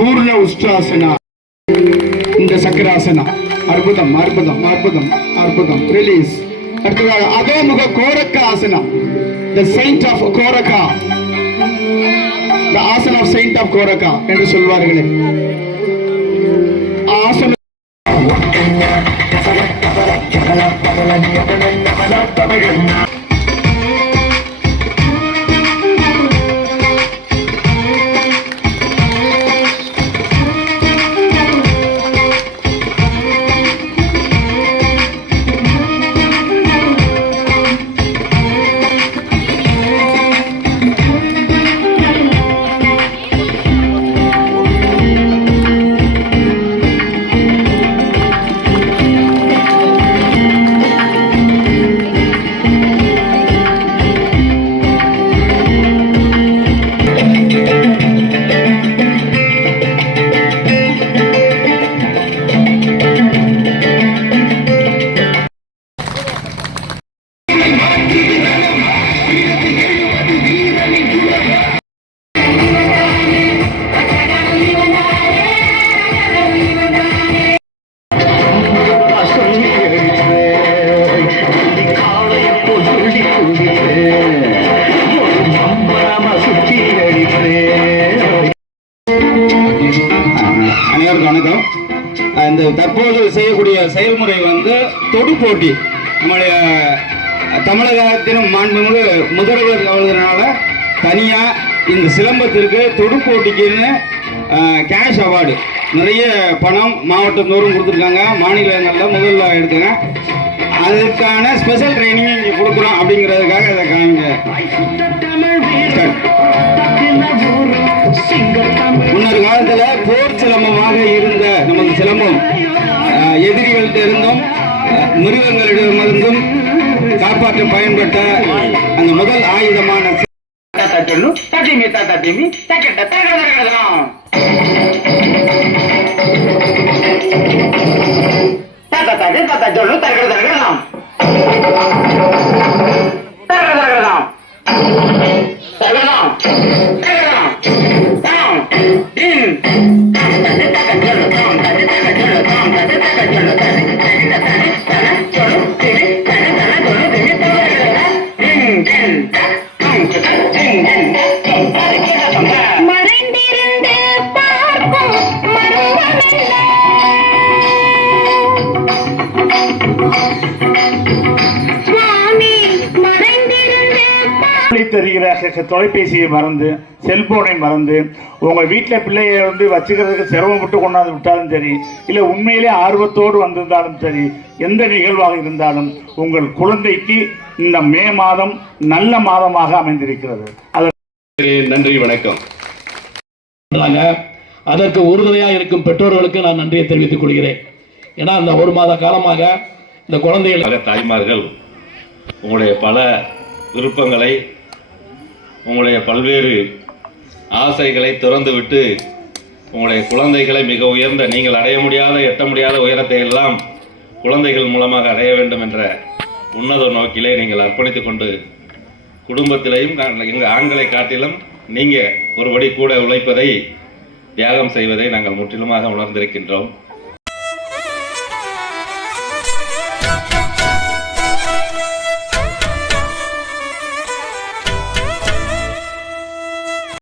பூர்ண உஷ்டாசனா, இந்த சக்கராசனா. அற்புதம் அற்புதம் அற்புதம் அற்புதம். ரிலீஸ். அடுத்ததாக அதோமுக Goraka asana, the saint of Goraka, the asana of saint of Goraka என்று சொல்வார்களே. ஆசன வணக்கம். இந்த தற்போது செய்யக்கூடிய செயல்முறை வந்து தொடு போட்டி. நம்முடைய தமிழகத்தின் மாண்புமிகு முதல்வர் அவர்களால தனியா இந்த சிலம்பத்திற்கு தொடு போட்டிக்குன்னு கேஷ் அவார்டு நிறைய பணம் மாவட்டம் தோறும் கொடுத்துருக்காங்க. மாநிலங்களில் முதல்ல எடுத்துங்க. அதுக்கான ஸ்பெஷல் ட்ரைனிங் இங்கே கொடுக்குறோம் அப்படிங்கிறதுக்காக அதை காமிங்க. முன்னொரு காலத்துல போர் சிலம்பமாக இருந்த நமது சிலம்பம் எதிரிகள்கிட்ட இருந்தும் மிருகங்களிடமிருந்தும் காப்பாற்ற பயன்பட்ட அந்த முதல் ஆயுதமான தருகிற தொலைபேசியை மறந்து, செல்போனை மறந்து, உங்கள் வீட்டில் பிள்ளையை வந்து வச்சுக்கிறதுக்கு சிரமப்பட்டு கொண்டாந்து விட்டாலும் சரி, இல்லை உண்மையிலே ஆர்வத்தோடு வந்திருந்தாலும் சரி, எந்த நிகழ்வாக இருந்தாலும் உங்கள் குழந்தைக்கு இந்த மே மாதம் நல்ல மாதமாக அமைந்திருக்கிறது. நன்றி, வணக்கம். அதற்கு உறுதுணையாக இருக்கும் பெற்றோர்களுக்கு நான் நன்றியை தெரிவித்துக் கொள்கிறேன். ஏன்னா அந்த ஒரு மாத காலமாக இந்த குழந்தைகள் தாய்மார்கள் உங்களுடைய பல விருப்பங்களை, உங்களுடைய பல்வேறு ஆசைகளை திறந்துவிட்டு உங்களுடைய குழந்தைகளை மிக உயர்ந்த, நீங்கள் அடைய முடியாத, எட்ட முடியாத உயரத்தை எல்லாம் குழந்தைகள் மூலமாக அடைய வேண்டும் என்ற உன்னத நோக்கிலே நீங்கள் அர்ப்பணித்துக் கொண்டு குடும்பத்திலையும் எங்கள் ஆண்களை காட்டிலும் நீங்கள் ஒருபடி கூட உழைப்பதை, தியாகம் செய்வதை நாங்கள் முற்றிலுமாக உணர்ந்திருக்கின்றோம்.